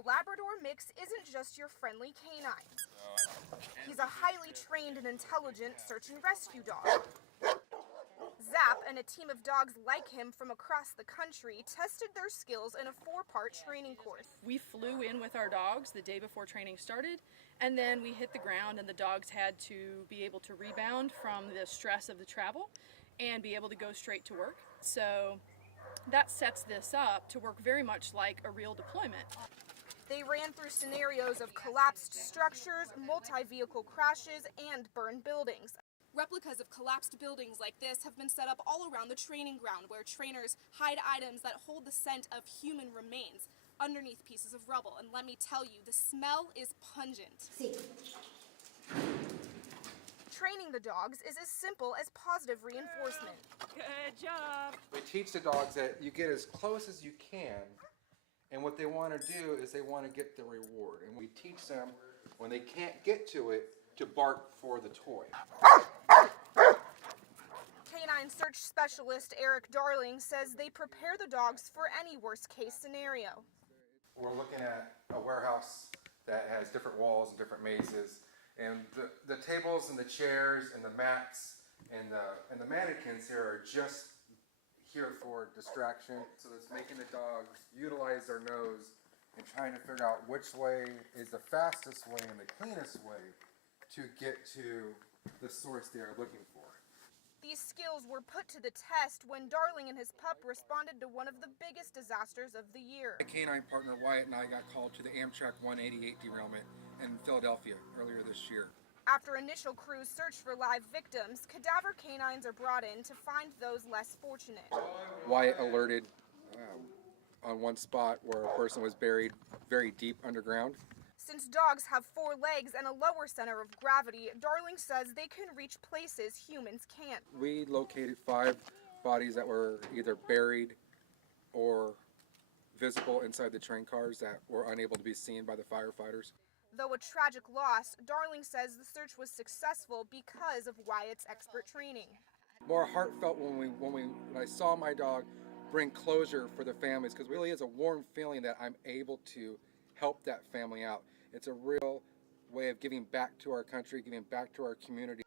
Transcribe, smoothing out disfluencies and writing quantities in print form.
the Labrador mix isn't just your friendly canine. He's a highly trained and intelligent search and rescue dog. Zap and a team of dogs like him from across the country tested their skills in a 4-part training course. We flew in with our dogs the day before training started, and then we hit the ground and the dogs had to be able to rebound from the stress of the travel and be able to go straight to work. So that sets this up to work very much like a real deployment. They ran through scenarios of collapsed structures, multi-vehicle crashes, and burned buildings. Replicas of collapsed buildings like this have been set up all around the training ground, where trainers hide items that hold the scent of human remains underneath pieces of rubble. And let me tell you, the smell is pungent. See. Training the dogs is as simple as positive reinforcement. Good job. We teach the dogs that you get as close as you can, and what they want to do is they want to get the reward. And we teach them, when they can't get to it, to bark for the toy. K-9 search specialist Eric Darling says they prepare the dogs for any worst-case scenario. We're looking at a warehouse that has different walls and different mazes, and the tables and the chairs and the mats and the mannequins here are just here for distraction. So it's making the dogs utilize their nose and trying to figure out which way is the fastest way and the cleanest way to get to the source they are looking for. These skills were put to the test when Darling and his pup responded to one of the biggest disasters of the year. My K-9 partner Wyatt and I got called to the Amtrak 188 derailment in Philadelphia earlier this year. After initial crews searched for live victims, cadaver canines are brought in to find those less fortunate. Wyatt alerted on one spot where a person was buried very deep underground. Since dogs have 4 legs and a lower center of gravity, Darling says they can reach places humans can't. We located 5 bodies that were either buried or visible inside the train cars that were unable to be seen by the firefighters. Though a tragic loss, Darling says the search was successful because of Wyatt's expert training. More heartfelt when I saw my dog bring closure for the families, because it really is a warm feeling that I'm able to help that family out. It's a real way of giving back to our country, giving back to our community.